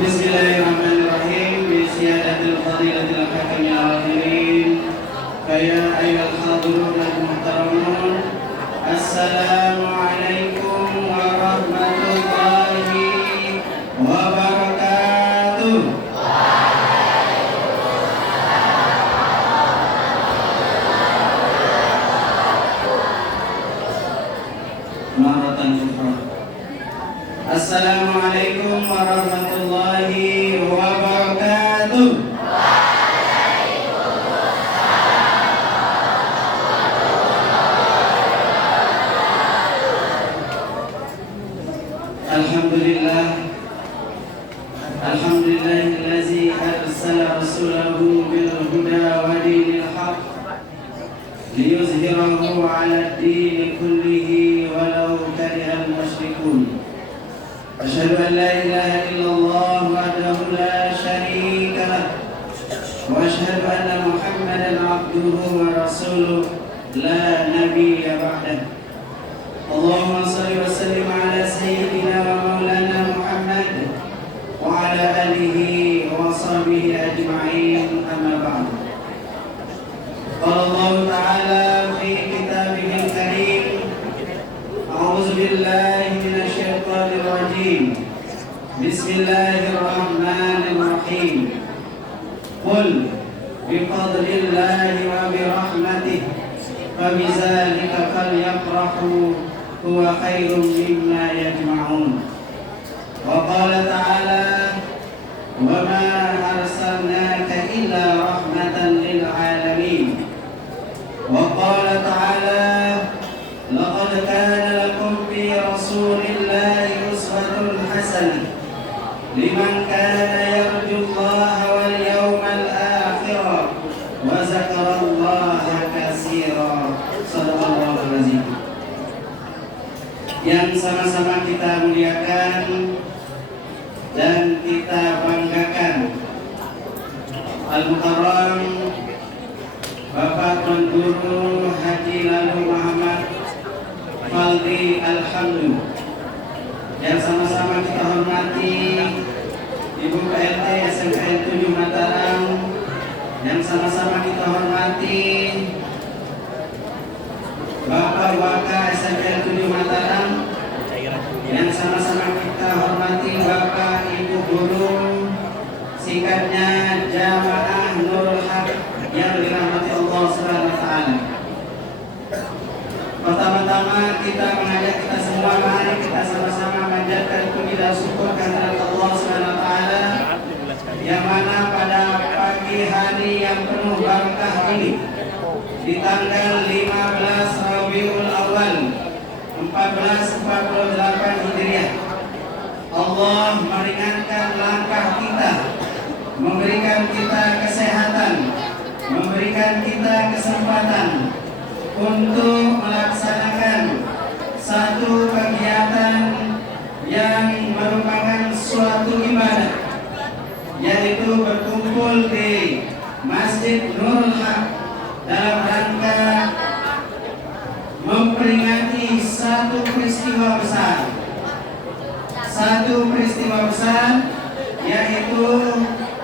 Bismillahirrahmanirrahim. Bismillahirrahmanirrahim. Fadilatul hakimil hadirin. Faya ayyuhal hadirun al-muhtaramun. Assalamualaikum warahmatullahi wabarakatuh. Maratan ukhra. Assalamualaikum warahmatullahi wabarakatuh. Alhamdulillah. Alhamdulillahillazi arsala rasulahu bil huda wa dinil haqq liyuzhirahu 'ala ad-din kullihi walau karihal musyrikun. Asyhadu an la ilaha illallah wahdahu la syarika lah wa asyhadu anna Muhammadan 'abduhu wa rasuluh la nabiyya ba'dah. Allahumma shalli wa sallim ala sayyidina wa maulana Muhammad wa ala alihi wa sahbihi ajma'in, amma ba'd. Qala Allah ta'ala fi kitabihil karim, a'udzu billahi minasy syaithanir rajim. Bismillahirrahmanirrahim. Qul bi fadlillahi wa bi rahmatihi fabizalika falyafrahu huwa khairum mimma yajma'un. Wa qala ta'ala wa ma arsalnaka illa rahmatan lil alamin. Wa qala ta'ala laqad kana lakum fi rasulillahi uswatun hasanah liman kana yarjullaha wal yawmal akhir wa zakarallaha katsiran. Shadaqallahul azim. Yang sama-sama kita muliakan dan kita banggakan, Al-Mukarram Bapak Tuan Guru Haji Lalu Muhammad Faldi Alhamdu, yang sama-sama kita hormati Ibu PLT SMKN 7 Mataram, yang sama-sama kita hormati Bapak Waka SMKN 7 Mataram, yang sama-sama kita hormati Bapak Ibu Guru singkatnya Jamaah Nurul Haq yang dirahmati Allah Subhanahu wa taala. Pertama-tama kita mengajak kita semua, mari kita sama-sama manjatkan puji dan syukur kehadirat Allah Subhanahu wa taala, yang mana pada pagi hari yang penuh barakah ini, di tanggal 15 Rabiul Awal 1448 Hijriah, Allah meringankan langkah kita, memberikan kita kesehatan, memberikan kita kesempatan untuk melaksanakan satu kegiatan yang merupakan suatu ibadah, yaitu berkumpul di Masjid Nurul Haq dalam rangka memperingati satu peristiwa besar, yaitu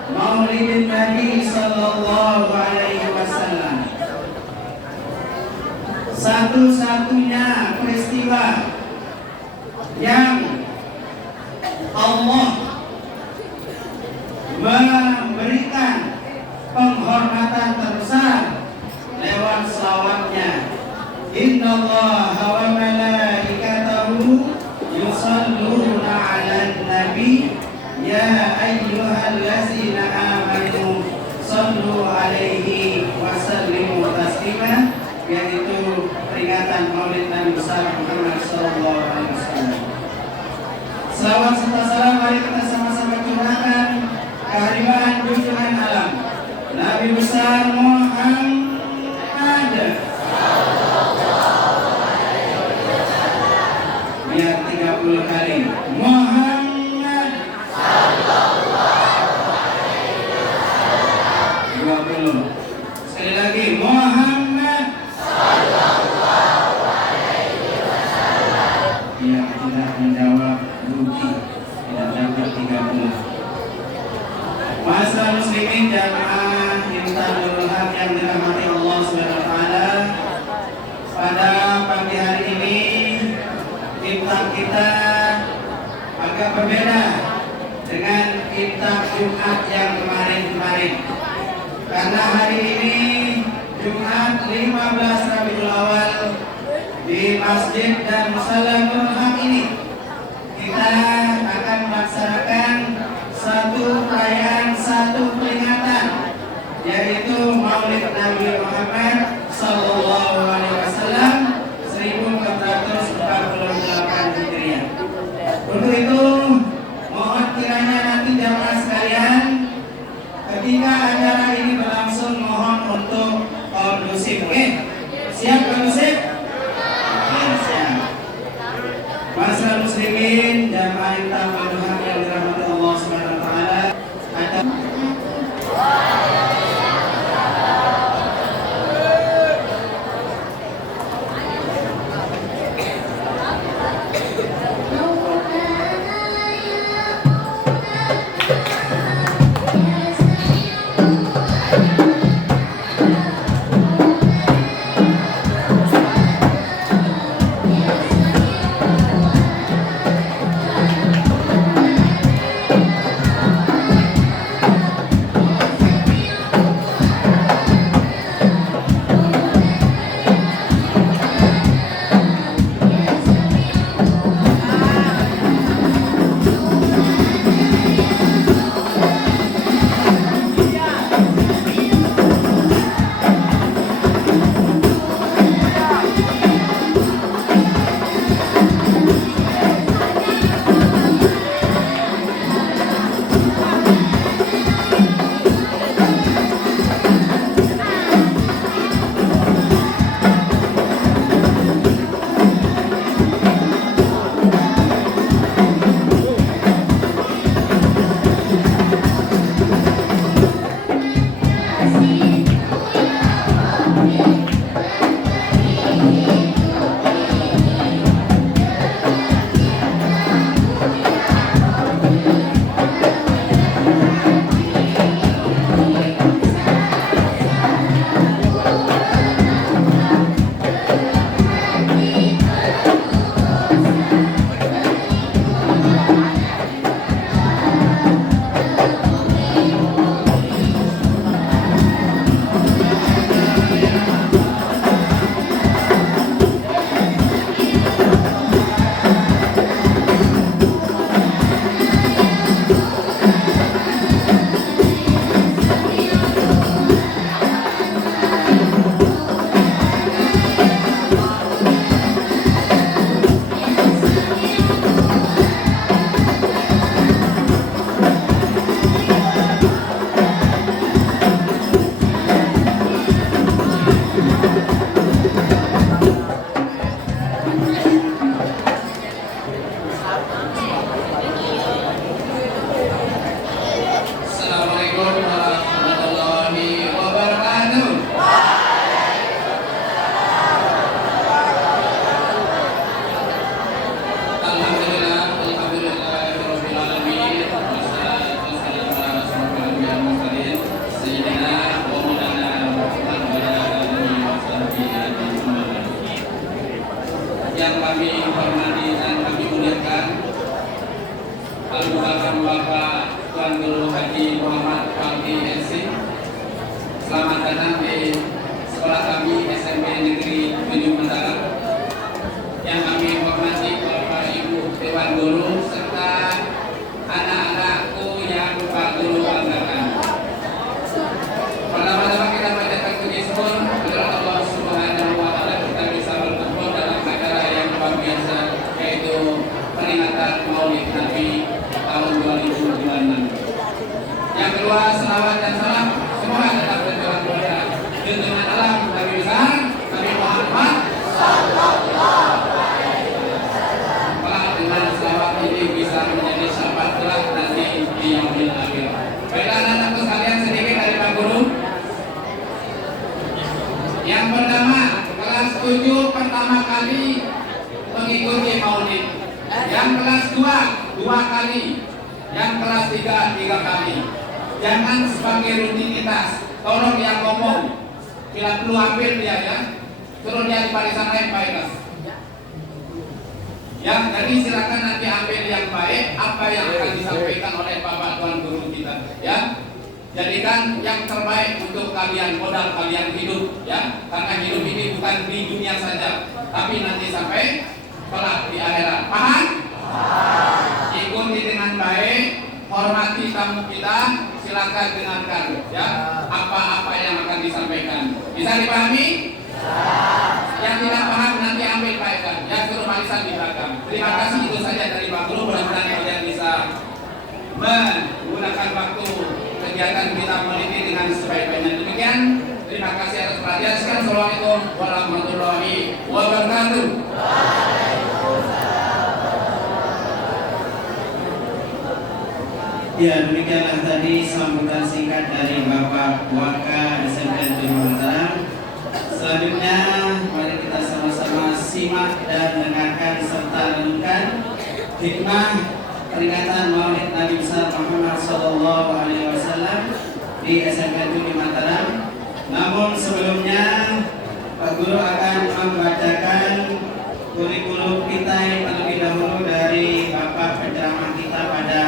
Maulidin Nabi Sallallahu Alaihi Wasallam. Satu-satunya peristiwa yang Allah memberikan penghormatan terbesar lewat selawatnya. Innallaha wa malaikatahu yusalluna 'alan nabi ya ayyuhallazina amanu sallu 'alaihi wa sallimu taslima, yaitu peringatan Maulid Nabi besar Muhammad sallallahu alaihi wasallam. Selawat serta salam mari kita sama-sama curahkan kehadiran junjungan alam Nabi besar Muhammad biar 30 kali. Muhammad sallallahu alaihi wasallam. 20. Sekali lagi, Muhammad sallallahu alaihi wasallam. Yang tidak menjawab rugi, tidak dapat 30. muslimin jamaah Hifdzul Haq yang dirahmati Allah Subhanahu wa taala. Pada pagi hari ini iftar kita agak berbeda dengan iftar Jumat yang kemarin-kemarin. Karena hari ini Jumat 15 Rabiul Awal di Masjid dan Musalla Nurul Haq ini kita akan melaksanakan satu perayaan, satu peringatan, yaitu Maulid Nabi Muhammad Sallallahu Alaihi Wasallam 1448 Hijriah. Untuk itu mohon kiranya nanti jamaah sekalian, ketika acara ini berlangsung, mohon untuk kondusif. Oke, siap kondusif? Siap. Masyarakat muslimin jamaah Hifdzul Haq yang dirahmati Allah Subhanahu wa taala, ada yang kami hormati dan kami muliakan Almarhum Bapak Tuan Guru Haji Muhammad Fakih SC. Selamat datang di sekolah kami SMP Negeri Tanjung Mandala. Yang kami hormati Bapak Ibu Dewan Guru serta anak-anakku yang Pak Guru banggakan. Pertama-tama kita panjatkan puji syukur kepada Allah Subhanahu wa taala kita bisa bertemu dalam acara yang luar biasa, yaitu peringatan Maulid Nabi tahun 2026. Yang kedua, selawat dan salam semoga tetap tercurah kepada junjungan alam Nabi besar Nabi Muhammad sallallahu alaihi wasallam. Kelak dengan selawat ini bisa menjadi syafaat kelak nanti di yaumil akhir. Baiklah anak-anakku sekalian, sedikit dari Pak Guru. Yang pertama, kelas 7 pertama kali mengikuti Maulid. Yang kelas 2 2 kali. Yang kelas 3 3 kali. Jangan sebagai rutinitas. Tolong yang ngomong, bila perlu ambil dia ya, turun dia di barisan lain baiklah. Ya, jadi silakan nanti ambil yang baik apa yang akan disampaikan oleh Bapak Tuan Guru kita. Ya, jadikan yang terbaik untuk kalian, modal kalian hidup. Ya, karena hidup ini bukan di dunia saja, tapi nanti sampai kelak di akhirat. Paham? Ikuti dengan baik, hormati tamu kita, silakan dengarkan ya apa-apa yang akan disampaikan. Bisa dipahami? Yang tidak paham nanti ambil baikkan. Ya, suruh barisan di belakang. Terima kasih, itu saja dari Pak Guru. Mudah-mudahan kalian bisa menggunakan waktu kegiatan kita meneliti dengan sebaik-baiknya. Demikian, terima kasih atas perhatian. Assalamualaikum warahmatullahi wabarakatuh. Ya, demikianlah tadi sambutan singkat dari Bapak Waka SMK Negeri Mataram. Selanjutnya, mari kita sama-sama simak dan dengarkan serta renungkan hikmah peringatan Maulid Nabi besar Muhammad Sallallahu Alaihi Wasallam di SMK Negeri Mataram. Namun sebelumnya, Pak Guru akan membacakan kurikulum kita yang terlebih dahulu dari Bapak penceramah kita pada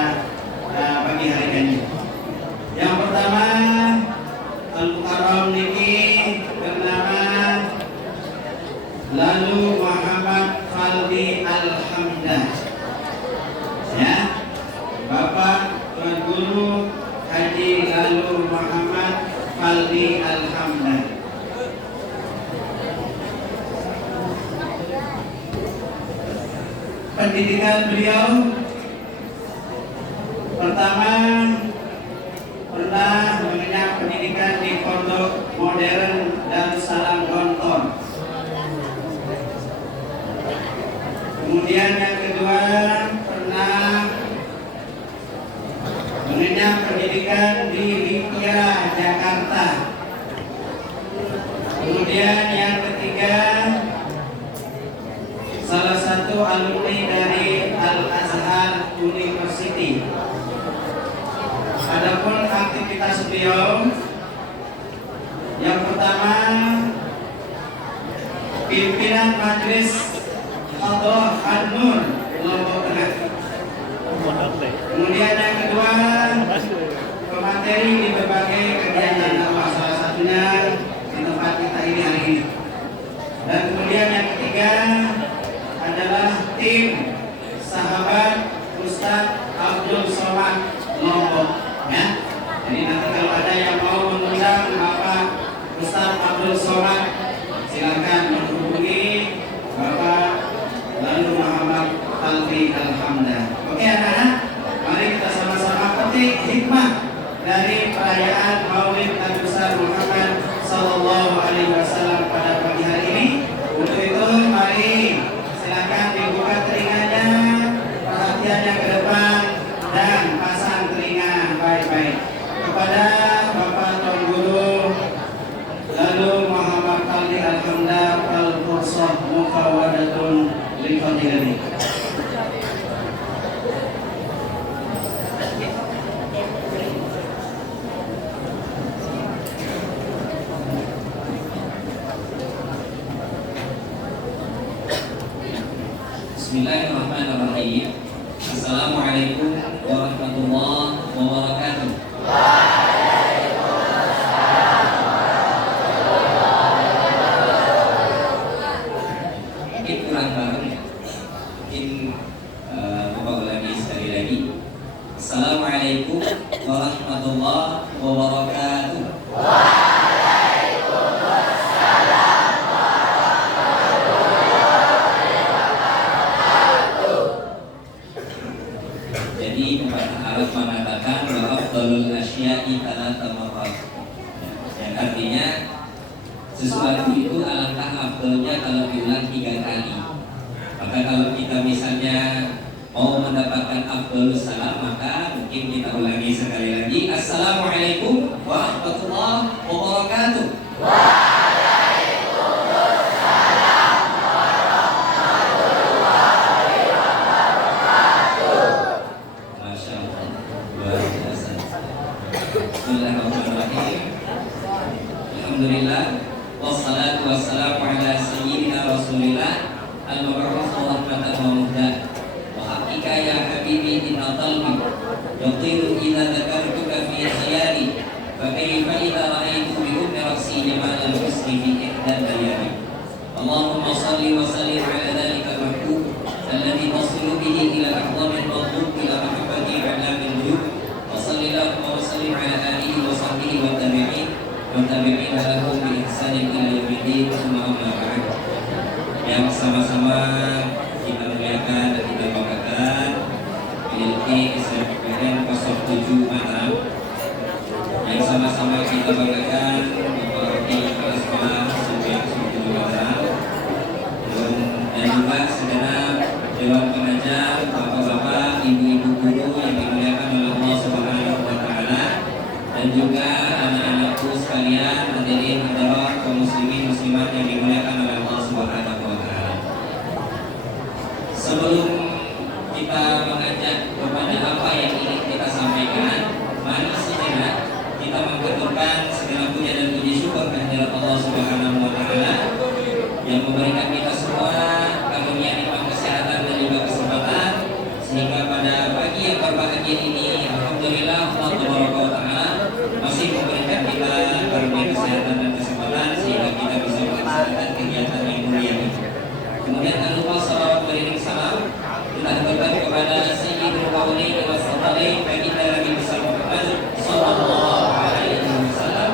pagi hari ini. Yang pertama, Al-Mukarram niki bernama Lalu Muhammad Faldi Alhamdah. Ya, Bapak Tuan Guru Haji Lalu Muhammad Faldi Alhamdah. Pendidikan beliau pertama pernah mengenyam pendidikan di Pondok Modern dan Salam Gontor. Kemudian yang kedua pernah mengenyam pendidikan di Lipia, Jakarta. Kemudian yang ketiga salah satu alumni dari Al-Azhar University. Adapun aktivitas beliau, yang pertama pimpinan Majelis Qadha An-Nur Lombok Tengah. Kemudian yang kedua pemateri di berbagai kegiatan dakwah, salah satunya di tempat kita ini hari ini. Dan kemudian yang ketiga adalah tim sahabat Ustadz Abdul Somad Lombok. Ya, jadi nanti kalau ada yang mau mengundang Bapak Ustadz Abdul Somad, silakan menghubungi Bapak Lalu Muhammad Faldi Alhamdah. Oke anak-anak, mari kita sama-sama petik hikmah dari perayaan Maulid Nabi besar Muhammad Sallallahu Alaihi Wasallam pada pagi hari ini. Untuk itu, mari silakan dibuka telinganya, perhatiannya ke depan, dan pasang telinga baik-baik. Kepada Bapak Tuan Guru Lalu Muhammad Faldi Alhamdah, al-Fursah Mufawadatun Lifadilani. Bismillahirrahmanirrahim. Assalamualaikum warahmatullahi wabarakatuh. Mungkin kurang bareng ya. Mungkin Bapak ulangi sekali lagi. Assalamualaikum warahmatullahi wabarakatuh. Jadi pepatah Arab mengatakan bahwa afdalul asya'i thalatha marrat, yang artinya sesuatu itu alangkah afdalnya kalau diulang 3 kali. Maka kalau kita misalnya mau mendapatkan afdalus salam, maka mungkin kita ulangi sekali lagi. Assalamualaikum warahmatullahi wabarakatuh. Masya Allah, luar biasa. Bismillahirrahmanirrahim. Alhamdulillah wassalatu wassalamu ala sayyidina Rasulillah al-mab'uts rahmatan wa muhdah. Wa haqiqa ya habibi inna qalbi yatiru idza dzakartuka fi khayali fa kayfa idza ra'aytu bi ummi ra'si jamal al-husni fi ihda al-layali. Allahumma salli wa sallim ala dhalika al-mahbub alladhi tasilu bihi ila a'dhamil maghdub ila mahabbati a'lamil ghuyub. Wa sallallahu wa sallim ala alihi wa sahbihi wa tabi'in wa tabi'in lahum bi ihsanin ila yaumiddin. Amma ba'd. Yang sama-sama kita muliakan dan kita banggakan memiliki SNPTN 07 Mataram, yang sama-sama kita banggakan Bapak Wakil Kepala Sekolah SNPTN 07 Mataram, dan juga segenap Dewan Pengajar, bapak-bapak, ibu-ibu guru yang dimuliakan oleh Allah Subhanahu wa Ta'ala, dan juga anak-anakku sekalian, hadirin hadirat kaum muslimin muslimat yang dimuliakan oleh Allah Subhanahu wa Ta'ala. Sebelum kita mengajak kepada apa yang ingin kita sampaikan, mari sejenak kita mengaturkan segala puja dan puji syukur kehadirat Allah Subhanahu wa Ta'ala yang memberikan kita semua karunia nikmat kesehatan dan juga kesempatan, sehingga pada pagi yang berbahagia ini alhamdulillah Allah Subhanahu wa Ta'ala masih memberikan kita karunia kesehatan dan kesempatan sehingga kita bisa melaksanakan kegiatan yang mulia ini. Kemudian jangan lupa salawat beriring salam kita haturkan kepada Sayyidul Qaulin wa Salih baginda Nabi besar Muhammad sallallahu alaihi wasallam,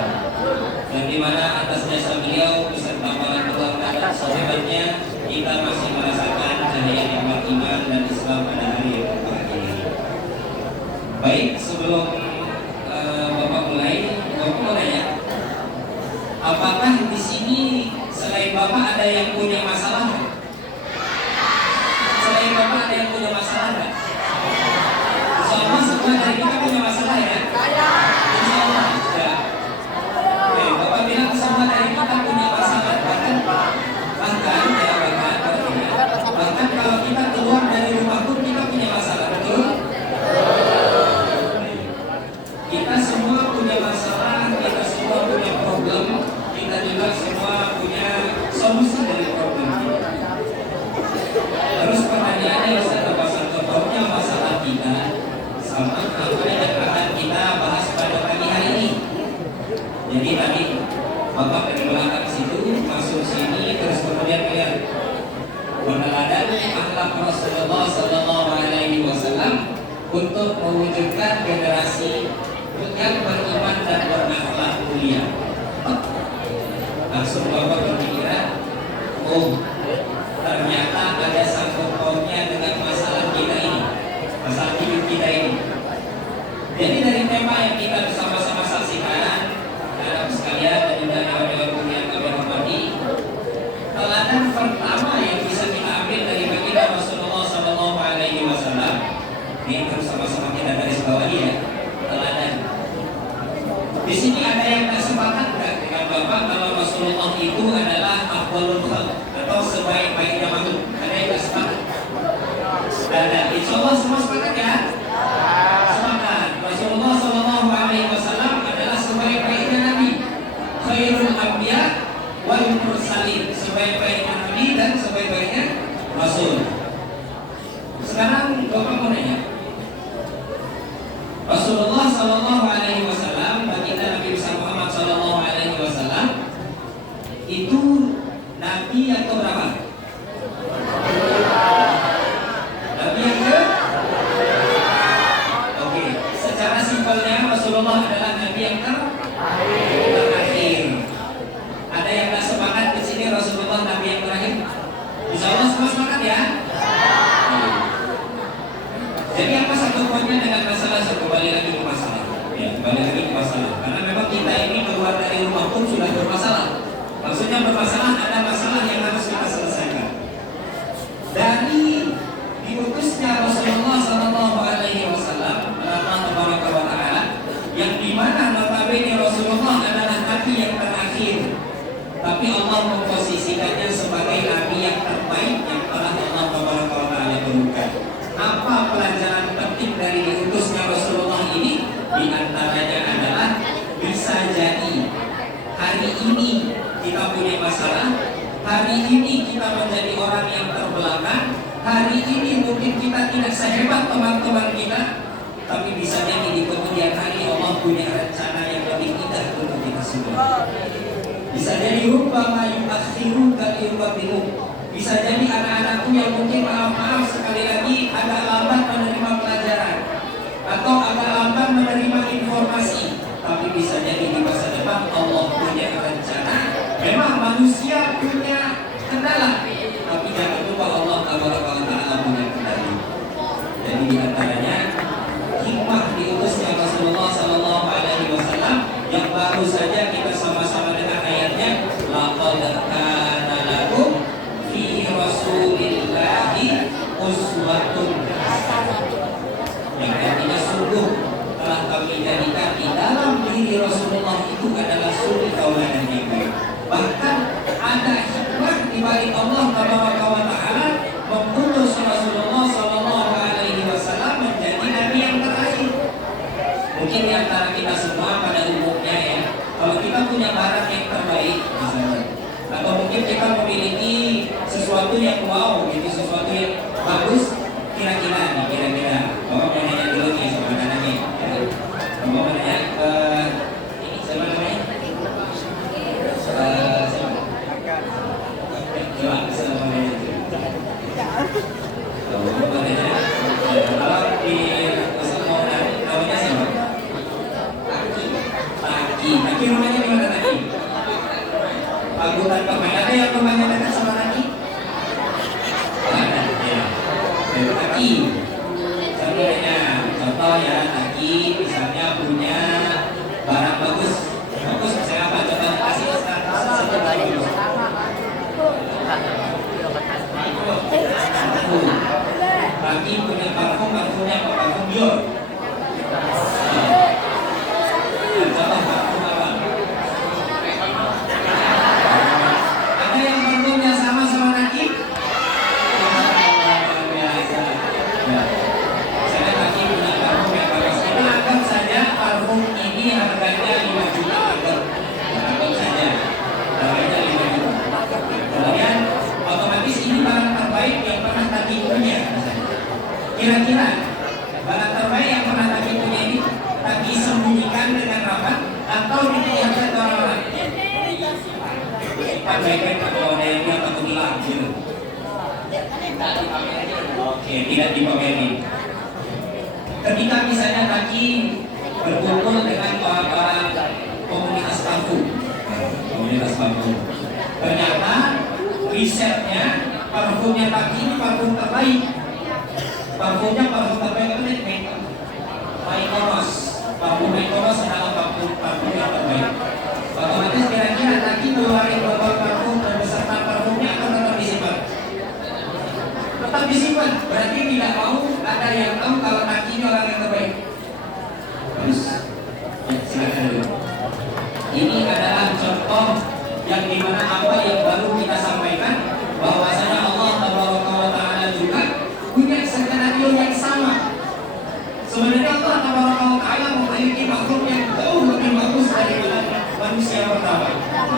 yang dimana atas jasa beliau beserta para keluarga dan sahabatnya kita masih merasakan cahaya nikmat iman dan Islam pada hari yang berbahagia ini. Baik, sebelum Bapak mulai, Bapak mau nanya, apakah di sini selain Bapak ada yang punya masalah? Selain Bapak ada yang punya masalah nggak? Insya Allah semua dari kita punya masalah ya? Insya Allah ya. Oke, Bapak bilang semua dari kita punya masalah. Bahkan kalau kita keluar dari rumah pun kita punya masalah, betul? Kita semua punya masalah, kita semua punya problem, kita juga semua punya solusi dari problem kita. Terus pertanyaannya apa contohnya masalah kita sama apa yang akan kita bahas pada pagi hari ini. Jadi tadi Bapak dari belakang situ masuk sini terus kemudian lihat peneladan akhlak Rasulullah Sallallahu Alaihi Wasallam untuk mewujudkan generasi yang beriman dan berakhlak mulia. Langsung Bapak berpikiran, oh ternyata ada sangkut pautnya dengan masalah kita ini, masalah hidup kita ini. Jadi dari tema yang kita bersama-sama saksikan, anak sekalian dan juga dewan-dewan guru yang kami hormati, teladan pertama yang bisa kita ambil dari baginda Rasulullah Sallallahu Alaihi Wasallam. Ini terus sama-sama kita garis bawahi ya, teladan. Di sini ada yang tak sepakat nggak dengan Bapak kalau Rasulullah itu adalah afdalul khalq atau sebaik-baiknya makhluk? Ada yang tak sepakat? Ada. Insya Allah semua sepakat ya? Sepakat. Rasulullah Sallallahu Alaihi Wasallam adalah sebaik-baiknya Nabi, khairul anbiya wal mursalin, sebaik-baiknya Nabi dan sebaik-baiknya Rasul. Sekarang Bapak mau nanya, Rasulullah Sallallahu Alaihi Wasallam, baginda Nabi besar Muhammad Sallallahu Alaihi Wasallam itu Nabi yang keberapa? Nabi yang ke? Oke, secara simpelnya Rasulullah adalah Nabi yang terakhir. Ada yang tak sepakat di sini Rasulullah Nabi yang terakhir? Insya Allah semua sepakat ya? Jadi apa satu poinnya dengan masalah? Kembali lagi ke masalah. Ya, kembali lagi ke masalah. Karena memang kita ini keluar dari rumah pun sudah bermasalah. Maksudnya bermasalah, ada masalah yang harus kita selesaikan. Dari diutusnya Rasulullah Sallallahu Alaihi Wasallam Allah Subhanahu wa Ta'ala, yang dimana notabene Rasulullah adalah Nabi yang terakhir, tapi Allah memposisikannya sebagai Nabi yang terbaik yang telah Allah Subhanahu wa Ta'ala turunkan. Apa pelajaran penting dari diutusnya Rasulullah ini? Di antaranya adalah masalah. Hari ini kita menjadi orang yang terbelakang. Hari ini mungkin kita tidak sehebat teman-teman kita, tapi bisa jadi di kemudian hari Allah punya rencana yang lebih indah untuk kita semua. Bisa jadi rubbama yu'akhiruka liyuqaddimu. Bisa jadi anak-anakku yang mungkin maaf sekali lagi agak lambat menerima pelajaran atau agak lambat menerima informasi, tapi bisa jadi di masa depan Allah punya rencana. Memang manusia punya kendala, tapi jangan lupa Allah Ta'ala punya kendali. Jadi di antaranya hikmah diutusnya Rasulullah Sallallahu Alaihi Wasallam yang baru saja kita sama-sama dengar ayatnya, laqad kana lakum fi rasulillahi uswatun hasanah, yang artinya sungguh telah kami jadikan di dalam diri Rasulullah itu adalah suri tauladan yang baik. Bahkan ada hikmah di balik Allah Taala mengutus Rasulullah Sallallahu Alaihi Wasallam menjadi nabi yang terakhir. Mungkin di antara kita semua pada umumnya ya, kalau kita punya barang yang terbaik misalnya, atau mungkin kita memiliki sesuatu yang wow gitu, sesuatu yang bagus, kira-kira Bapak mau nanya dulu nih sama anak-anaknya ya. Bapak mau nanya ini siapa namanya? Coba sama nanya Bapak nanya kalau di namanya siapa? Taki rumahnya di mana Taki? Pagutan pemain, ada yang rumahnya dekat sama Taki? Ada ya. Taki sebenarnya contoh ya, Taki misalnya punya barang bagus misalnya apa? Coba kasih Taki punya parfumnya apa? Parfum Dior. Contoh parfum apa? Ada yang parfumnya sama Taki? Biasa. Ya. Saya Taki punya parfum yang bagus. Kita anggap saja parfum ini harganya 5 juta. Anggap saja harganya 5 juta. Kemudian otomatis ini barang terbaik yang pernah Taki punya. Kira-kira barang terbaik yang pernah Taki punya ini Taki sembunyikan dengan rapat atau diperlihatkan ke orang-orang? Baik-baik kalau ada yang bilang takut hilang gitu. Oke, tidak dipamerin. Ketika misalnya Taki berkumpul dengan para komunitas parfum, ternyata risetnya parfumnya Taki ini parfum terbaik. Parfum terbaik itu Mykonos. Parfum Mykonos adalah parfum yang terbaik. Otomatis kira-kira Taki keluarin botol parfum dan beserta parfumnya akan tetap disimpan. Tetap disimpan, berarti tidak mau ada yang tahu kalau Taki ini orang yang terbaik. Terus, ya, silakan dulu. Ini adalah contoh yang dimana apa yang baru kita sampaikan, bahwasanya Allah Ta'ala juga punya skenario yang sama. Sebenarnya Allah Ta'ala memiliki makhluk yang jauh lebih bagus daripada manusia pertama.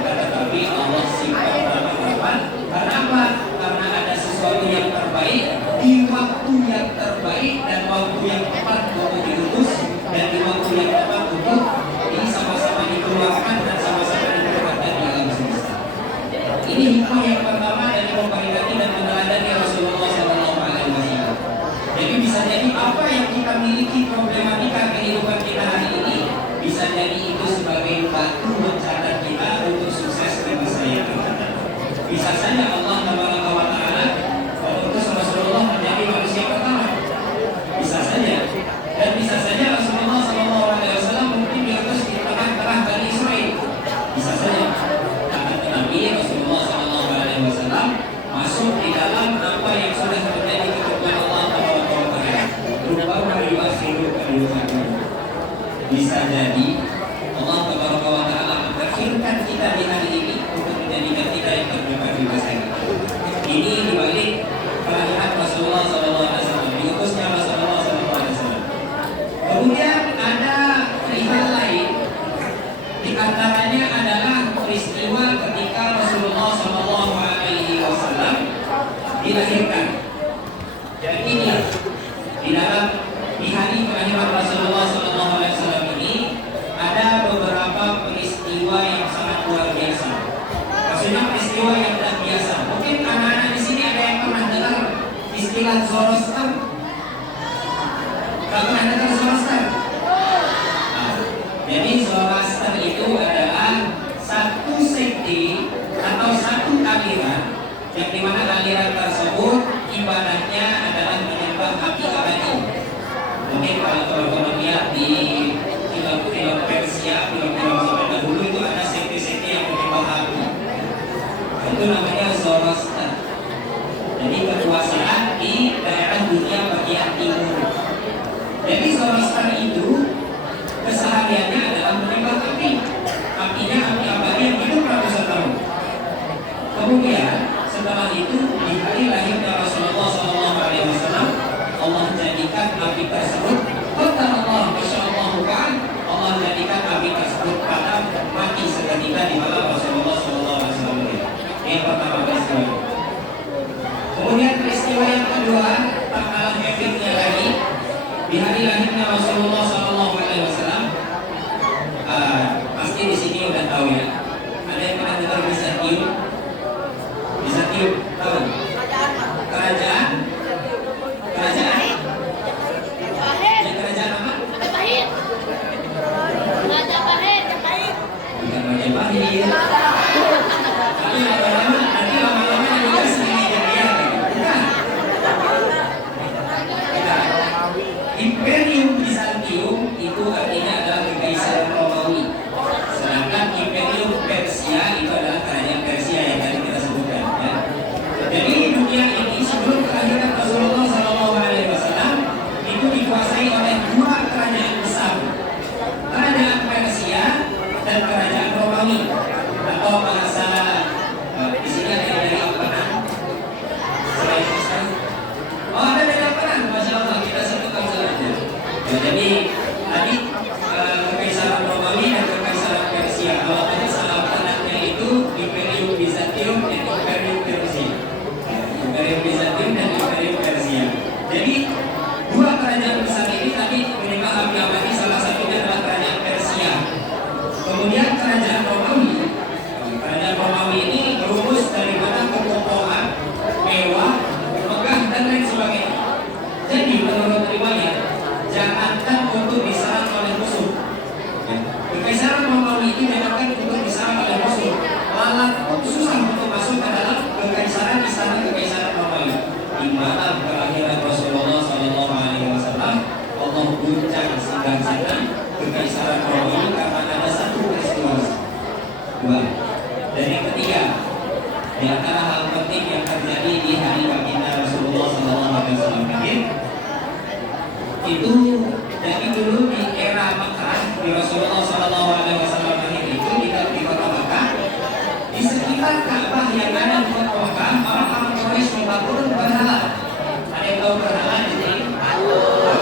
Tetapi Allah simpan pertama. Karena apa? Karena ada sesuatu yang terbaik di waktu yang terbaik dan waktu yang tepat untuk diutus, dan di waktu yang tepat untuk sama-sama dikeluarkan dan sama-sama dikeluarkan di alam semesta. Ini hikmah yang pertama dari memperingati dan meneladani Rasulullah SAW. Jadi bisa jadi apa yang kita miliki problematika kehidupan kita hari ini, bisa jadi itu sebagai batu mencatat kita untuk sukses di masa yang akan datang. Bisa saja Allah Ta'ala mengutus Rasulullah menjadi manusia pertama. Bisa saja. Dan bisa saja Rasulullah SAW mungkin diutus di tengah-tengah Bani Israel. Bisa saja. Tetapi Rasulullah SAW masuk di dalam apa yang sudah terjadi ketentuan Allah Ta'ala. Bisa jadi Allah Ta'ala mengakhirkan kita di hari ini untuk menjadikan kita yang terdepan di masa ini. Ini dibalik kelahiran Rasulullah SAW, diutusnya Rasulullah SAW. Kemudian ada perihal lain, di antaranya adalah peristiwa ketika Rasulullah Wasallam, di hari kelahiran Rasulullah SAW ini ada beberapa peristiwa yang sangat luar biasa. Maksudnya peristiwa yang tidak biasa. Mungkin anak-anak di sini ada yang pernah dengar istilah Zoroaster? Gak pernah dengar Zoroaster? Nah, jadi Zoroaster itu adalah satu sekte atau satu aliran yang dimana aliran tersebut ibadahnya adalah menyembah api abadi. Mungkin kalau teman-teman lihat di film-film Persia, film-film zaman dahulu itu ada sekte-sekte yang menyembah api. Itu namanya Zoroaster. Jadi kekuasaan di daerah dunia bagian timur. Jadi Zoroaster itu kesehariannya adalah menyembah api. Apinya api abadi yang hidup ratusan tahun. Kemudian setelah itu di hari lahirnya Rasulullah SAW, Allah jadikan api tersebut, Allah, Masya Allah, bukan Allah jadikan api tersebut pada mati seketika di malam Rasulullah SAW. Yang pertama peristiwa. Kemudian peristiwa yang kedua, tak kalah hektiknya lagi, di hari lahirnya Rasulullah SAW. Pasti di sini udah tahu ya. Ada yang pernah dengar bisa tiup? Bisa tiup, tahu? Kerajaan? Kerajaan? Ya, kerajaan apa? Bukan Majapahit. Tapi lama-lama, nanti lama-lama juga sini jadian. Bukan. Imperium Bizantium itu artinya adalah kekaisaran Romawi. Sedangkan Imperium Persia itu adalah kerajaan Persia yang tadi kita sebutkan. Ya. Jadi dunia ini sebelum kelahiran Rasulullah SAW itu dikuasai oleh dua kerajaan besar, kerajaan Persia dan kerajaan Romawi. Atau bahasa di sini ada dari Alpenan. Selain Islam, oh ada dari Alpenan, Masya Allah, kita sebutkan saja. Jadi tadi kekaisaran Romawi dan kekaisaran Persia. Kalau tadi salah penatnya itu Imperium Bizantium dan Imperium Persia. Imperium Bizantium dan Imperium Persia. Jadi dua kerajaan besar ini tadi menyembah api abadi, salah satunya adalah kerajaan Persia. Kemudian kerajaan Romawi. Kerajaan Romawi ini merumus daripada kekokohan, mewah, megah dan lain sebagainya. Jadi menurut riwayat, jangankan untuk diserang oleh musuh. Kekaisaran Romawi ini jangankan untuk diserang oleh musuh, malah susah untuk masuk ke dalam kekaisaran istana kekaisaran Romawi. Di malam kelahiran Rasulullah SAW, Allah guncang sidang-sidang kekaisaran Romawi karena ada satu peristiwa. Dua. Dan yang ketiga, di antara hal penting yang terjadi di hari baginda Rasulullah SAW itu dari dulu di era Mekah, di Rasulullah SAW itu di kota Mekah, di sekitar Ka'bah yang ada di kota Mekah, orang-orang Quraisy membangun berhala. Ada yang tahu berhala di sini?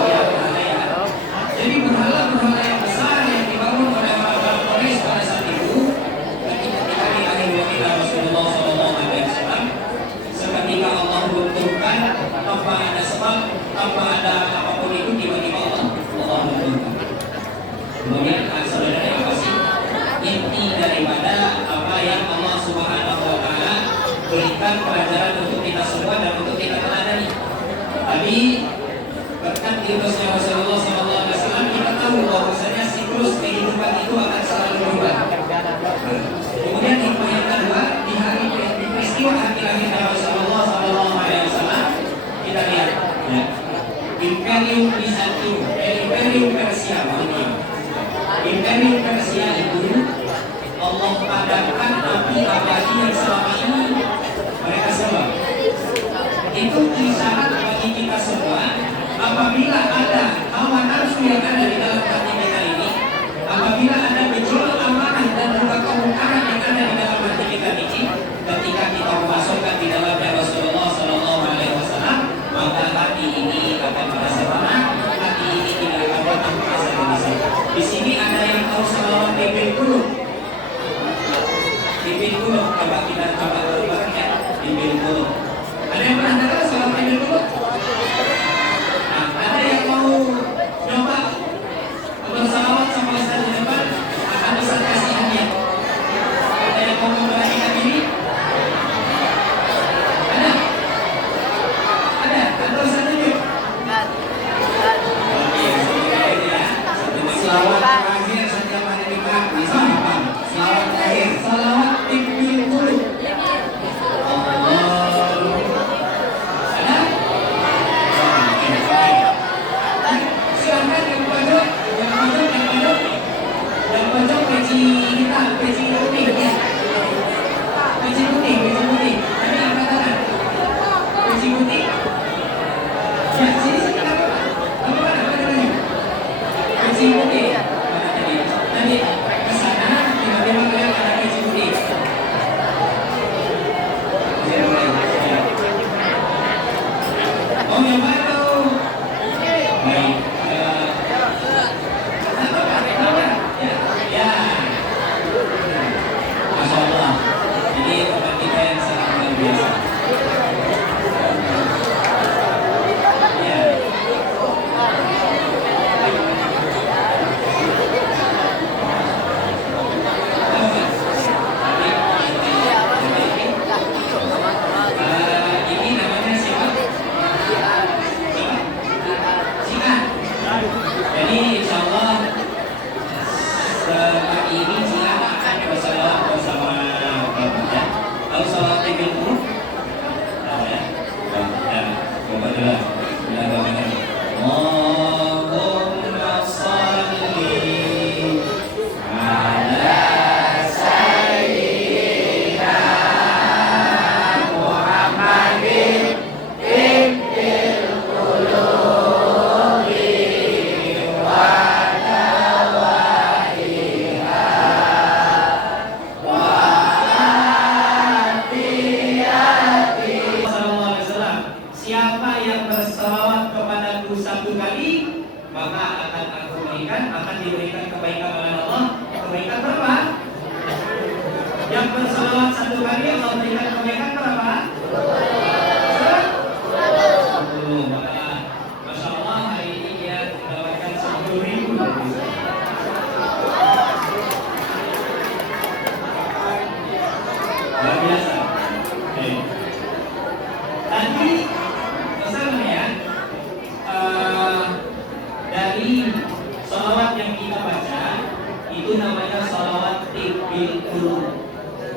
Ya, berhala ya. Jadi berhala-berhala yang besar yang dibangun oleh orang-orang Quraisy pada saat itu, ketika di hari baginda Rasulullah SAW, seketika Allah runtuhkan tanpa ada sebab, tanpa ada apapun itu, tiba-tiba Allah runtuhkan. Kemudian saudara apa sih inti daripada apa yang Allah Subhanahu Wa Taala berikan pelajaran untuk kita semua dan untuk kita teladani. Tapi berkat diutusnya Rasulullah SAW kita tahu bahwasanya siklus kehidupan itu akan selalu berubah. Kemudian hikmah yang kedua, di hari peristiwa hari lahirnya Rasulullah SAW kita lihat ya. Imperium Bizantium, Imperium Persia, Imperium Persia itu Allah padamkan api abadi yang selama ini mereka sembah. Itu isyarat bagi kita semua. Apabila ada hawa nafsu yang ada di dalam hati kita ini, apabila ada gejolak amarah dan juga kemungkaran yang ada di dalam hati kita ini, ketika kita memasukkan di dalamnya Rasulullah SAW, maka hati ini akan merasa tenang, hati ini tidak akan pernah merasa gelisah. Di sini ada yang tahu selawat Bibin Kulub. Bibin Kulub, coba kita coba peci hitam, peci putih ya. Peci putih. Tadi angkat tangan. Peci putih. Ya, sini kamu. Kamu mana? Peci putih. Tadi ke sana tiba-tiba kalian ada peci putih. Oh, yang baru. Baik. Ya. Masya Allah. Ini teman kita yang sangat luar biasa. Ya. Ini namanya siapa? Siapa? Jadi insya Allah setelah ini siapa akan bersalawat bersama bapaknya. Kalau salawat tinggal dulu, ya. Bapak dulu. Allahumma sholli ala sayyidina Muhammadin ibnil qulubi wa dawaiha wa atiyati. Sallallahu alaihi wasallam, siapa yang berselawat kepadaku satu kali, maka akan diberikan kebaikan oleh Allah. Kebaikan berapa? Yang berselawat satu kali Allah berikan kebaikan berapa? 10. Masya Allah, hari ini dia mendapatkan 10.000. Luar biasa. Oke. Tadi pesan ya, dari salawat yang kita baca itu namanya salawat tibil qulub,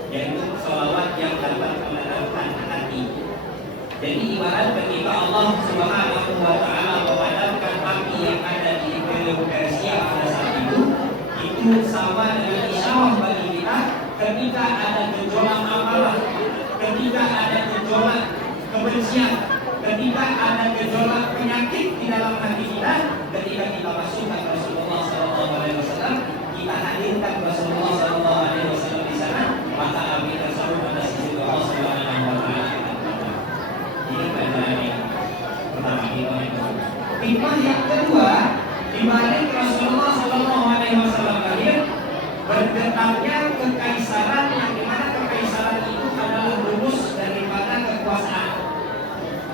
yaitu salawat yang dapat menenangkan hati. Jadi ibarat ketika Allah Subhanahu wa taala memadamkan api yang ada di Imperium Persia pada saat itu sama dengan isyarat bagi kita ketika ada gejolak amarah, ketika ada gejolak kebencian, ketika ada gejolak penyakit di dalam hati kita, ketika kita masukkan Rasulullah SAW, kita hadirkan Rasulullah SAW di sana, maka api tersebut pada sisi Allah Subhanahu wa taala. Ini pelajaran yang pertama kita. Hikmah yang kedua, di balik Rasulullah SAW lahir, bergetarnya kekaisaran yang dimana kekaisaran itu adalah rumus daripada kekuasaan.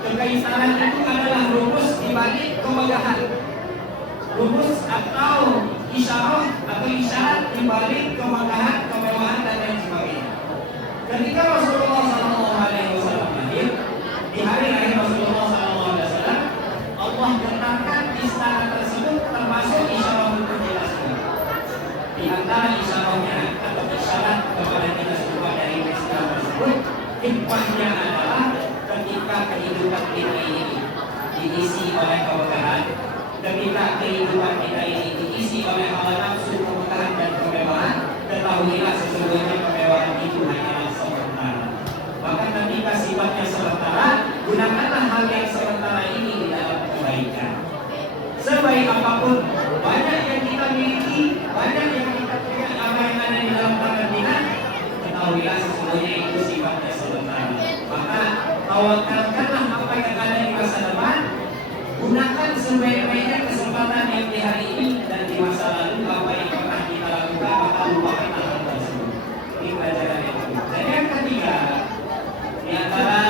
Kekaisaran itu adalah rumus di balik kemegahan. Rumus atau isyarat di balik kemegahan, kemewahan dan lain sebagainya. Ketika Rasulullah SAW lahir, di hari lahir Rasulullah SAW, Allah getarkan istana tersebut termasuk isyarat penjelasan. Di antara isyaratnya atau isyarat kepada kita semua dari peristiwa tersebut, hikmahnya adalah ketika kehidupan kita ini diisi oleh kemegahan, ketika kehidupan kita ini diisi oleh hawa nafsu, kemegahan dan kemewahan, ketahuilah sesungguhnya kemewahan itu hanyalah sementara. Maka ketika sifatnya sementara, gunakanlah hal yang sementara ini di dalam kebaikan. Sebaik apapun, banyak yang kita miliki, banyak yang kita punya, apa yang ada di dalam tangan kita, ketahuilah sesungguhnya itu sifatnya sementara. Maka tawakalkanlah apa yang ada di masa depan, gunakan sebaik-baiknya kesempatan yang di hari ini dan di masa lalu. Apa yang pernah kita lakukan, maka lupakanlah hal tersebut. Ini pelajaran yang kedua. Dan yang ketiga, di antara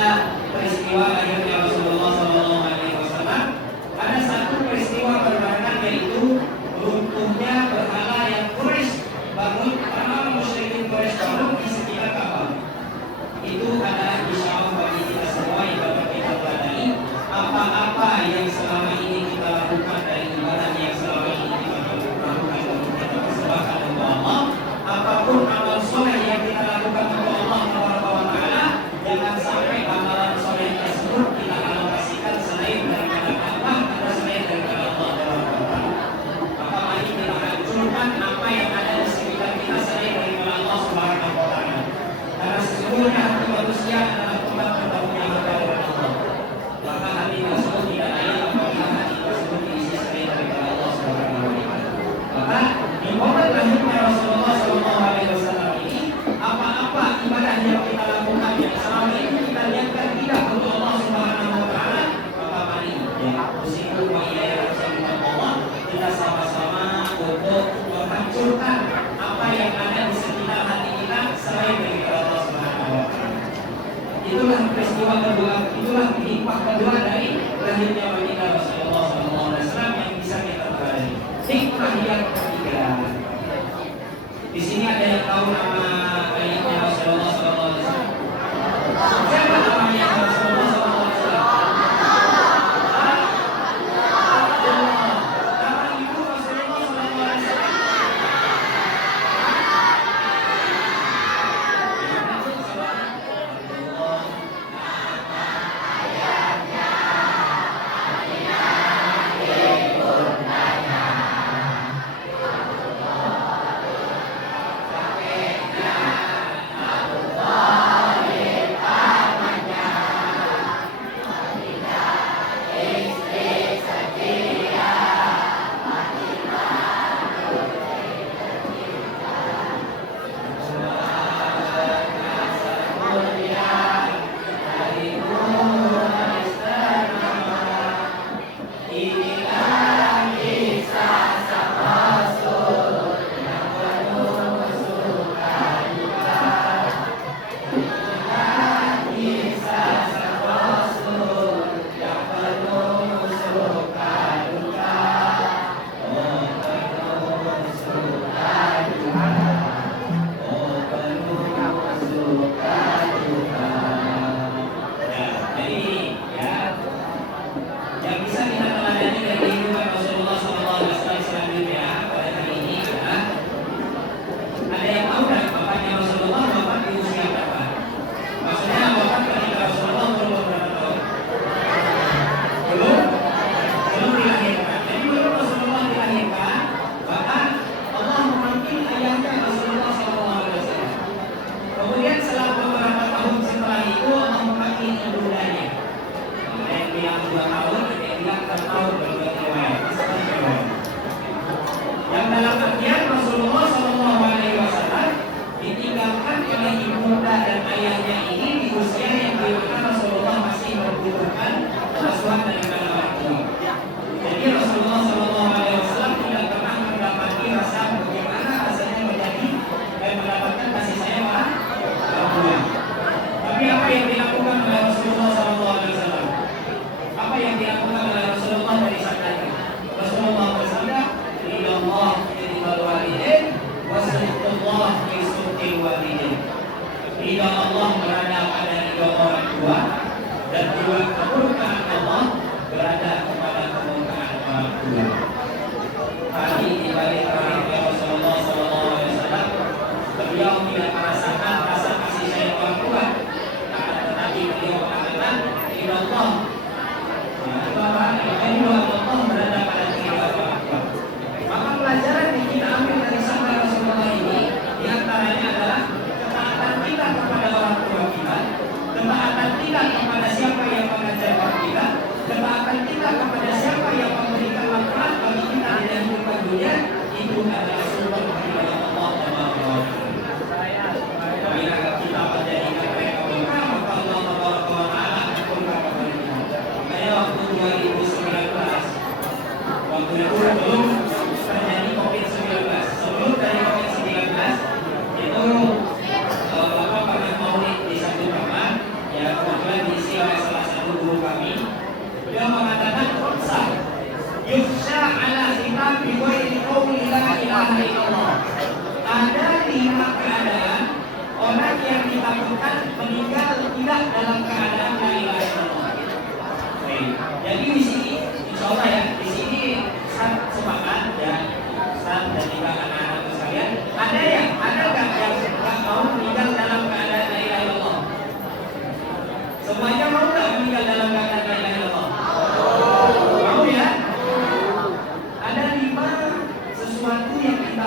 peristiwa lahirnya Rasulullah SAW, ada satu peristiwa berbarengan, yaitu runtuhnya berhala yang Quraisy bangun, para musyrikin Quraisy bangun di sekitar Ka'bah. Itu adalah isyarat bagi kita semua yang menghancurkan apa yang ada di sekitar hati kita selain dari Allah Subhanahu wa Ta'ala. Itulah peristiwa kedua, itulah hikmah kedua dari lahirnya baginda Rasulullah SAW yang bisa kita pelajari. Hikmah yang ketiga, di sini ada yang tahu nama ayahnya Rasulullah SAW? Siapa namanya Rasulullah SAW? Nama ibu Rasulullah SAW? Sesuatu yang kita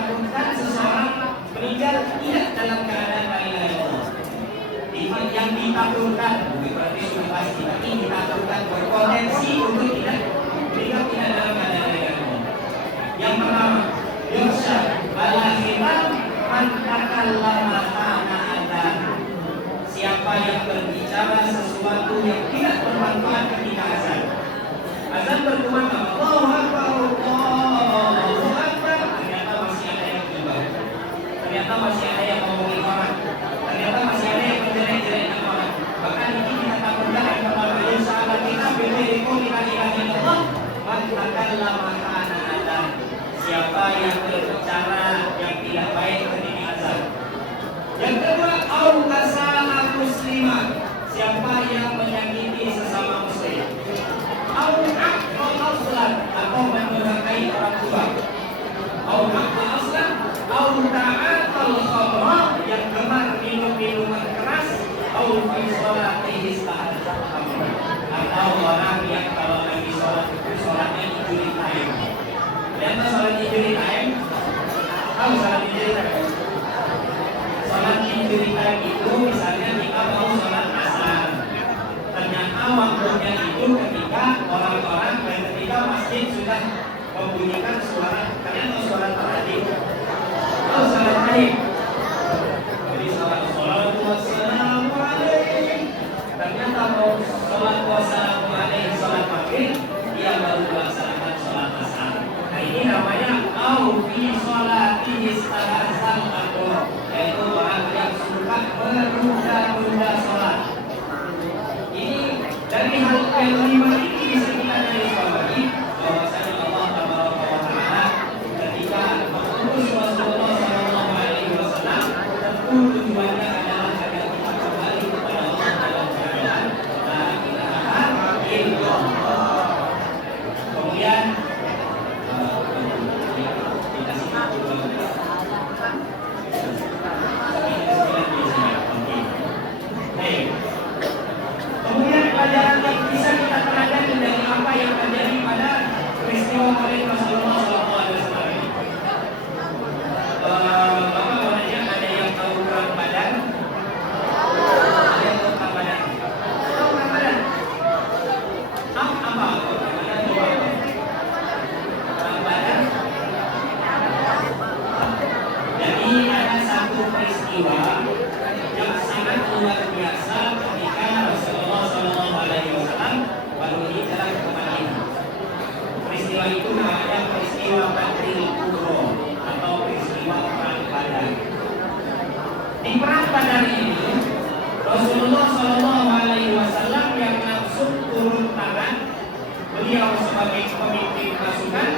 siapa yang berbicara yang tidak baik ketika azan. Yang kedua, au kasala muslimah, siapa yang menyakiti sesama muslim. Au aqal aslan, atau mendurhakai orang tua. Au aqal aslan, au ta'atal khamra, yang gemar minum minuman keras. Au fi sholatihi istahadzal khamra, atau orang yang kalau lagi sholat itu sholatnya injury time. Lihat sholat injury time. Tahu sholat injury time? Sholat injury time itu misalnya kita mau sholat asar, ternyata waktunya itu ketika orang-orang dan ketika masjid sudah membunyikan suara, kalian tahu suara taradih? Tahu suara taradih? Jadi sholat wassalamu alaihi, ternyata mau sholat wassalamu alaihi sholat maghrib, dia baru melaksanakan sholat asar. Nah ini namanya au fi sholatihi istahadzal khamra, yaitu orang yang suka menunda-nunda sholat. Ini dari hal yang kelima ini bisa kita garisbawahi bahwasanya Allah Taala ketika mengutus Rasulullah SAW tentu tujuannya adalah agar kita kembali kepada Allah dalam keadaan la ilaha illallah. Kemudian kemudian pelajaran yang bisa kita pelajari dari apa yang terjadi pada peristiwa Maulid Rasulullah SAW. Bapak mau nanya, ada yang tahu perang Badar? Ada yang tahu perang Badar? Tahu perang Badar? Apa? Perang Badar? Jadi ada satu peristiwa yang sangat luar biasa ketika Rasulullah SAW baru hijrah ke Madinah. Peristiwa itu namanya peristiwa Badril Kubro atau peristiwa perang Badar. Di perang Badar ini Rasulullah SAW yang langsung turun tangan, beliau sebagai pemimpin pasukan,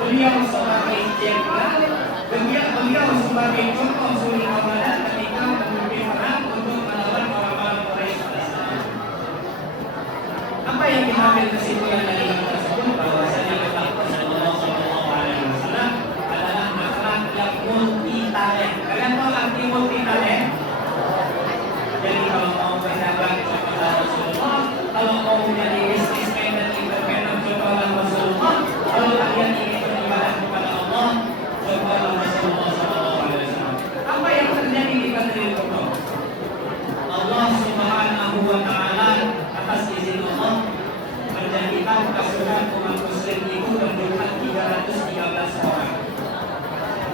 beliau sebagai jenderal, beliau sebagai contoh suri tauladan ketika memimpin perang untuk melawan orang-orang Quraisy pada saat itu. Apa yang diambil kesimpulan dari hal tersebut? Bahwasanya akhlak Rasulullah SAW adalah akhlak yang multi talent. Kalian tahu arti multi talent? Jadi kalau mau berdagang contohlah Rasulullah, kalau mau menjadi businessman dan entrepreneur contohlah Rasulullah, kalau kalian ingin beribadah kepada Allah contohlah Rasulullah SAW. Apa yang terjadi di Badril Kubro? Allah Subhanahu wa Ta'ala atas izin Allah menjadikan pasukan umat muslim itu berjumlah 313 orang.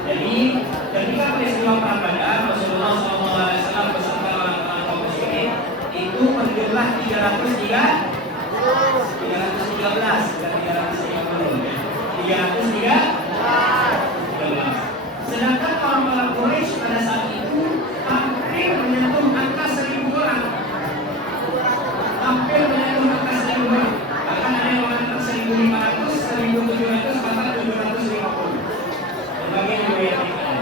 Jadi ketika peristiwa perang Badar, Rasulullah SAW beserta orang-orang kaum muslimin itu berjumlah 313, sedangkan orang-orang Quraisy pada saat itu hampir menyentuh angka 1.000 orang. Hampir menyentuh angka 1.000 orang. Bahkan ada yang mengatakan 1.500, 1.700, bahkan 750. Berbagai riwayat yang ada.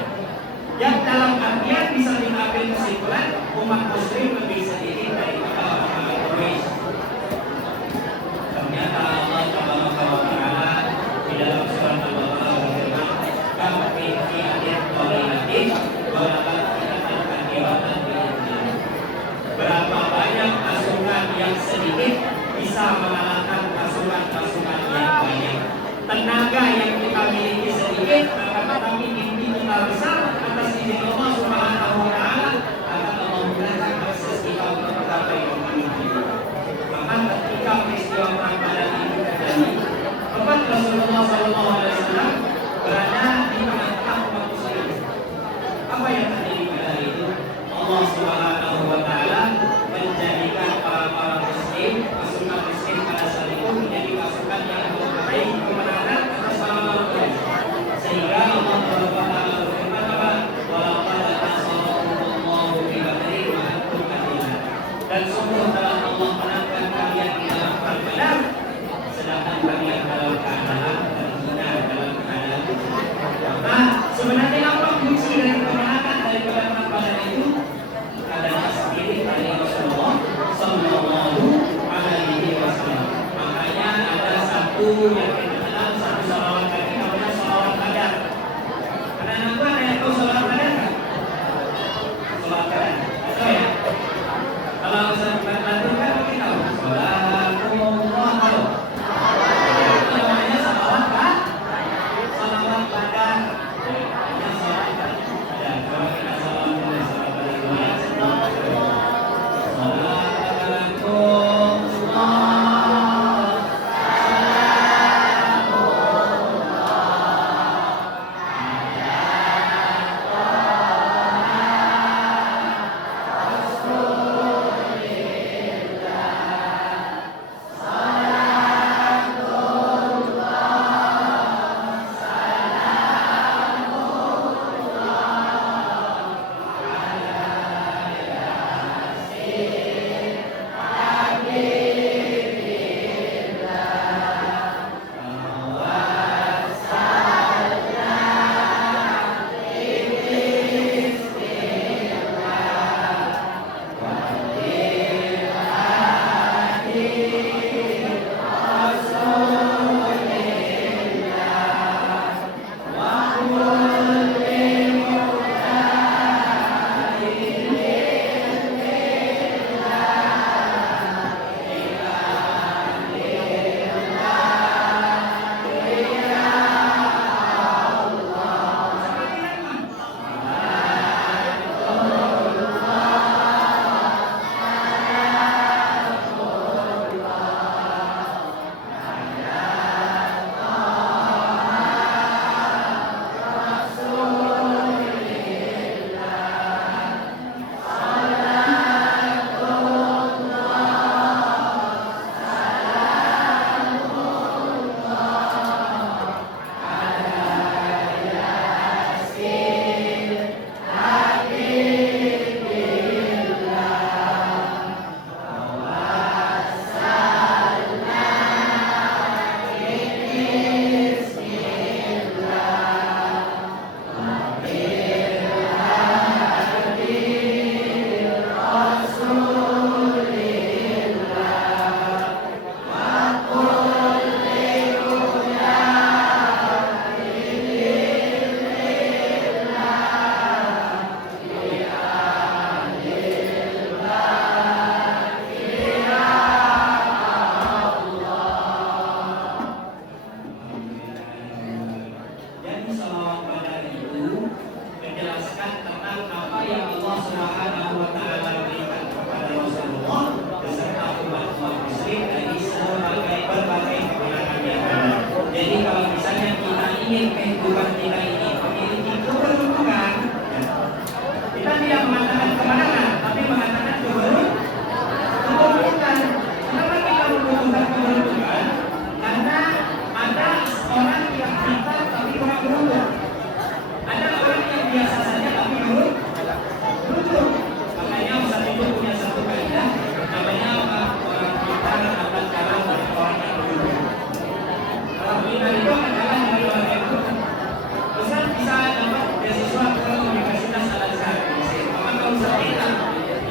Yang dalam artian bisa diambil kesimpulan umat muslim lebih sedikit daripada orang-orang Quraisy. Ternyata Allah Taala di dalam surat Al-Baqarah berfirman, "Kami fi'atin qalilatin wa laqad katsiratan bi'idznillah." Berapa banyak pasukan yang sedikit bisa mengalahkan pasukan-pasukan yang banyak. Tenaga yang kita miliki sedikit, tetapi mimpi kita besar atas izin Allah Subhanahu wa Ta'ala akan Allah mudahkan proses kita untuk mencapai mimpi. Maka ketika peristiwa perang Badar ini terjadi, tempat Rasulullah SAW berada di tengah-tengah umat muslim. Apa yang terjadi pada hari itu? Allah Subhanahu wa Ta'ala menjadikan para muslim, pasukan muslim pada saat itu menjadi pasukan yang meraih kemenangan atas para Quraisy, sehingga Nabi Sallallahu Alaihi Wasallam itu menjelaskan tentang apa yang Allah Subhanahu Wa Taala berikan kepada Rasulullah beserta umat Muslim dari berbagai kebenaran yang ada. Jadi kalau misalnya kita ingin kehidupan kita ini memiliki keberuntungan, kita tidak mengatakan kemenangan, tapi mengatakan keberuntungan. Kenapa kita membutuhkan keberuntungan? Karena ada orang yang pintar tapi kurang beruntung. Ada orang yang biasa saja tapi beruntung. Makanya Ustaz itu punya satu kaidah namanya apa? Orang pintar akan kalah dari orang yang beruntung. Orang pintar itu akan kalah dari orang yang beruntung. Ustaz bisa dapat beasiswa ke Universitas Al-Azhar. Maka kalau Ustaz pintar,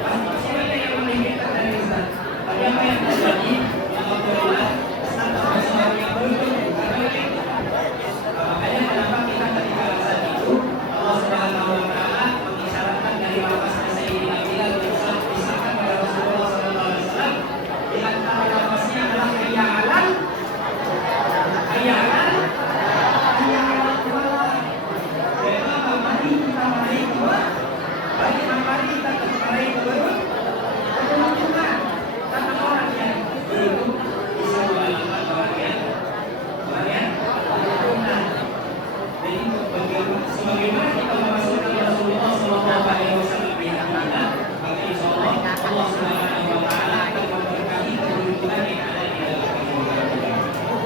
pasti banyak yang lebih pintar dari Ustaz. Tapi apa yang terjadi? Alhamdulillah, Ustaz termasuk orang yang beruntung. Makanya kenapa kita ketika azan itu Allah Subhanahu Wa Taala mengisyaratkan dari nafasnya Sayyidina Bilal disahkan pada Rasulullah Sallallahu Alaihi Wasallam di antara nafasnya adalah hayyalan mari kita meraih mari kita meraih keberuntungan karena orang yang beruntung bisa mengalahkan orang yang beruntung. Jadi sebagaimana kita memasukkan Rasulullah Sallallahu Alaihi Wasallam di hatinya, maka insya Allah Allah Subhanahu Wa Taala akan memberkahi keberuntungan yang ada di dalam kehidupan kita.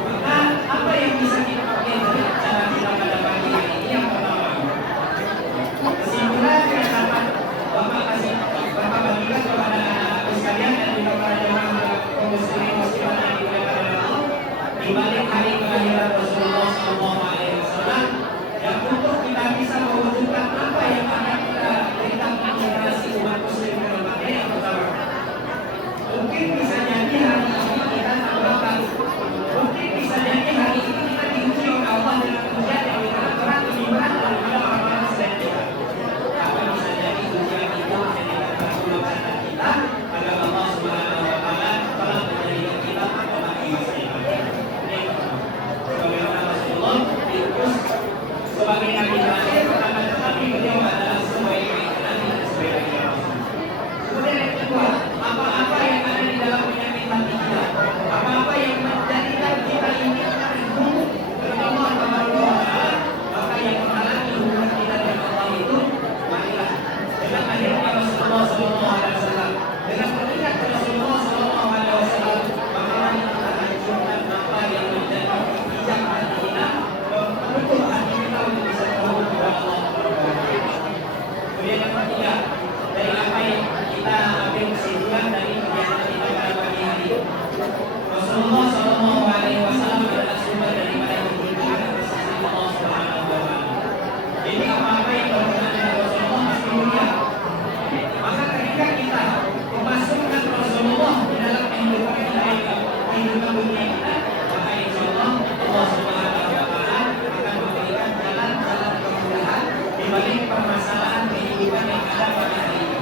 Maka apa yang bisa kita pakai dari cara kita pada pagi hari ini? Yang pertama, kesimpulan yang dapat Bapak bagikan kepada anak-anak sekalian dan juga para jemaah kaum muslimin muslimat yang dimuliakan oleh Allah di balik hari kelahiran Rasulullah Sallallahu Alaihi Wasallam. Yang untuk kita bisa mewujudkan apa yang akan kita berikan ke generasi umat muslim ke depannya, yang pertama, mungkin bisa jadi hari ini kita tambahkan, mungkin bisa jadi hari ini kita diuji oleh Allah dengan ujian yang berat lebih berat daripada orang-orang selain kita. Tapi bisa jadi ujian itu menjadikan batu loncatan kita agar Allah Subhanahu Wa Taala telah menjadikan kita pada masa yang akan. Ini yang pertama. Sebagaimana Rasulullah diutus sebagai nabi terakhir, akan tetapi beliau adalah sebaik-baik nabi dan sebaik-baik rasul. Kemudian yang kedua, apa-apa yang ada di dalam penyakit hati kita, apa-apa yang menjadikan kita ini terhubung dengan Allah Subhanahu Wa Taala, maka yang menghalangi hubungan kita dengan Allah itu, marilah dengan akhirnya Rasulullah Sallallahu Alaihi Wasallam, dengan mengingat Rasulullah Sallallahu Alaihi Wasallam, maka kita hancurkan apa yang menjadi bijak hati kita, menutup hati kita untuk bisa terhubung kepada Allah. Kemudian yang ketiga, dari apa yang kita ambil kesimpulan dari kegiatan kita pada pagi hari, Rasulullah Sallallahu Alaihi Wasallam adalah sumber daripada kehidupan dari sisi Allah Subhanahu Wa Taala. Jadi apa-apa yang berhubungan dengan Rasulullah pasti mulia. Maka ketika kita memasukkan Rasulullah di dalam kehidupan kita, kehidupan dunia kita, maka insya Allah Allah Subhanahu Wa Taala akan memberikan jalan-jalan kemudahan di balik permasalahan kehidupan yang ada pada hari ini.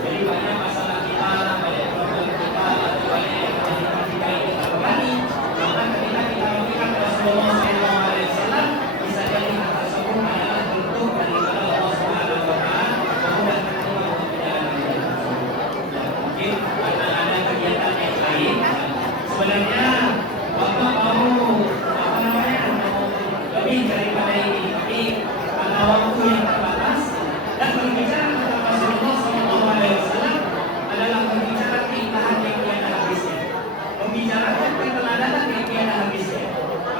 Jadi banyak masalah kita, banyak problem kita, banyak yang menjadikan kita ini terbebani. Maka ketika kita memberikan Rasulullah Sallallahu Alaihi Wasallam, bisa jadi hal tersebut adalah bentuk daripada Allah Subhanahu Wa Taala memudahkan kita untuk menjalani hidup. Mungkin karena ada kegiatan yang lain, sebenarnya Bapak mau lebih daripada ini, tapi karena waktu yang terbatas dan berbicara tentang Rasulullah Sallallahu Alaihi Wasallam adalah berbicara keindahan yang tiada habisnya, membicarakan keteladanan yang tiada habisnya.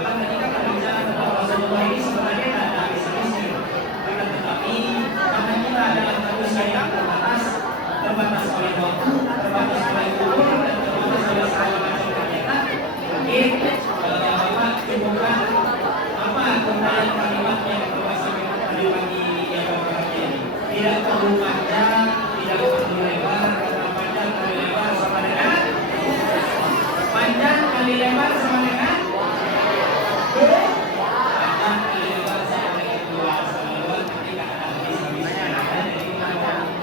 Maka ketika berbicara tentang Rasulullah ini sebenarnya tidak ada habis-habisnya. Karena tetapi karena kita adalah manusia yang terbatas oleh waktu, terbatas oleh umur, dan terbatas oleh segala macam kegiatan, mungkin Bapak cukupkan apa kemudian kalimat yang Bapak sampaikan tadi pagi yang berbahagia ini. Tidak perlu panjang, tidak perlu lebar, karena panjang kali lebar sama dengan panjang kali lebar sama dengan panjang kali lebar sama dengan dua salawat ketika ada habis-habisnya. Jadi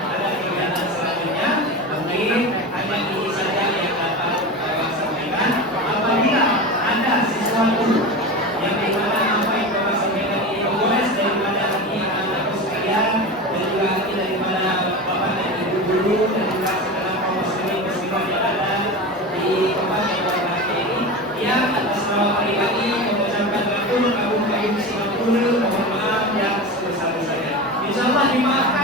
ada kegiatan selanjutnya, mungkin hanya ini saja yang dapat Bapak sampaikan. Apabila ada sesuatu yang dimana apa yang Bapak sampaikan ini undur, mohon maaf yang sebesar-besarnya. Insya Allah dimaafkan.